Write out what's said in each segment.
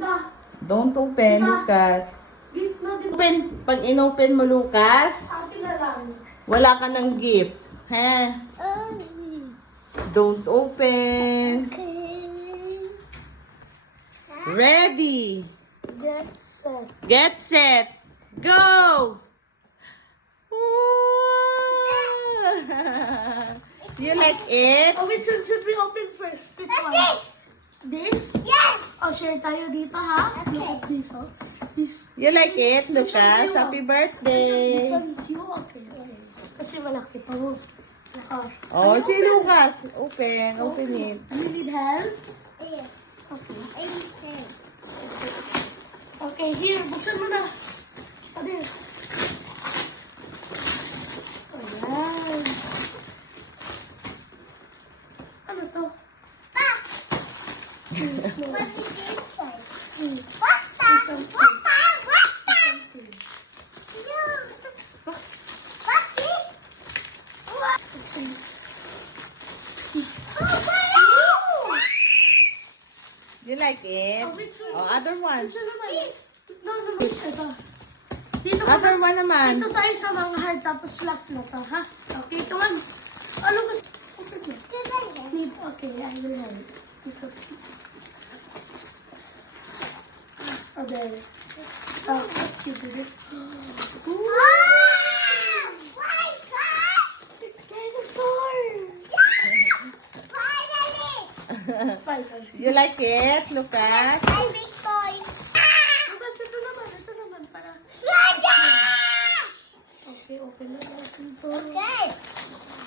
Tita. Don't open, Lucas. Gift na din. Open. Pag inopen mo, Lucas, Ate na lang. wala ka ng gift. Ha? Don't open. Ready. Get set. Get set. Go! You like it? Oh, which one should we open first? Which one? This? Yes! Oh, share tayo dito, ha? Okay. Look at this, oh. This. You like it, Lucas? Happy This birthday. one is you? Okay, okay. Kasi malaki pa, oh. Oh, si Lucas. Open. Open it. You need help? Yes. Okay. I need help. Okay, here. Buksan mo na. Ate. Ayan. Ano to? What is inside? Hmm. What the? Something. What the? Something. No. What the? What? Oh, You like it? Oh, which one? Oh, other one. Which one naman? No, no, no. Ito. Dito ka Other one naman. Dito tayo sa mga heart, tapos last na to, ha? Okay, ito man. Ano ba? Okay, need, okay, I will help. Because... Oh, there. Oh, let's do this. Ooh, my gosh! it's dinosaur! Finally! Finally. You like it, Lucas? My big toy. Tapos ito naman, para... Raja! Okay, open na natin to. Okay.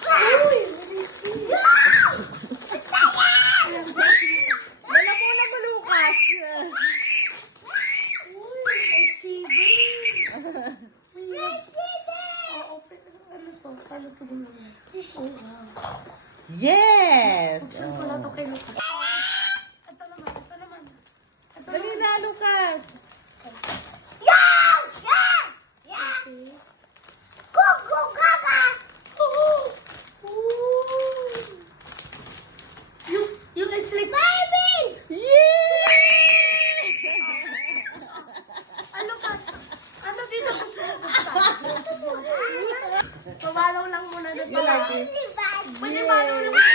Uy, what is this? Wala muna mo, Lucas. Uy, let's see. Let's see this. Oh, open. Ano to? Paano to gulungan? Oh, wow. Yes. Buksan ko na to kay Lucas. Ito naman. Ito Dali naman. na, Lucas. Yeah! Yeah! Yeah! Okay. Go, go, gaga! Oh! Yung it's like... Baby! Yay! Ano Lucas? Ano dito ko siya buksan? Pabalaw lang muna na to. You like it? Only bad. Pwede balaw lang.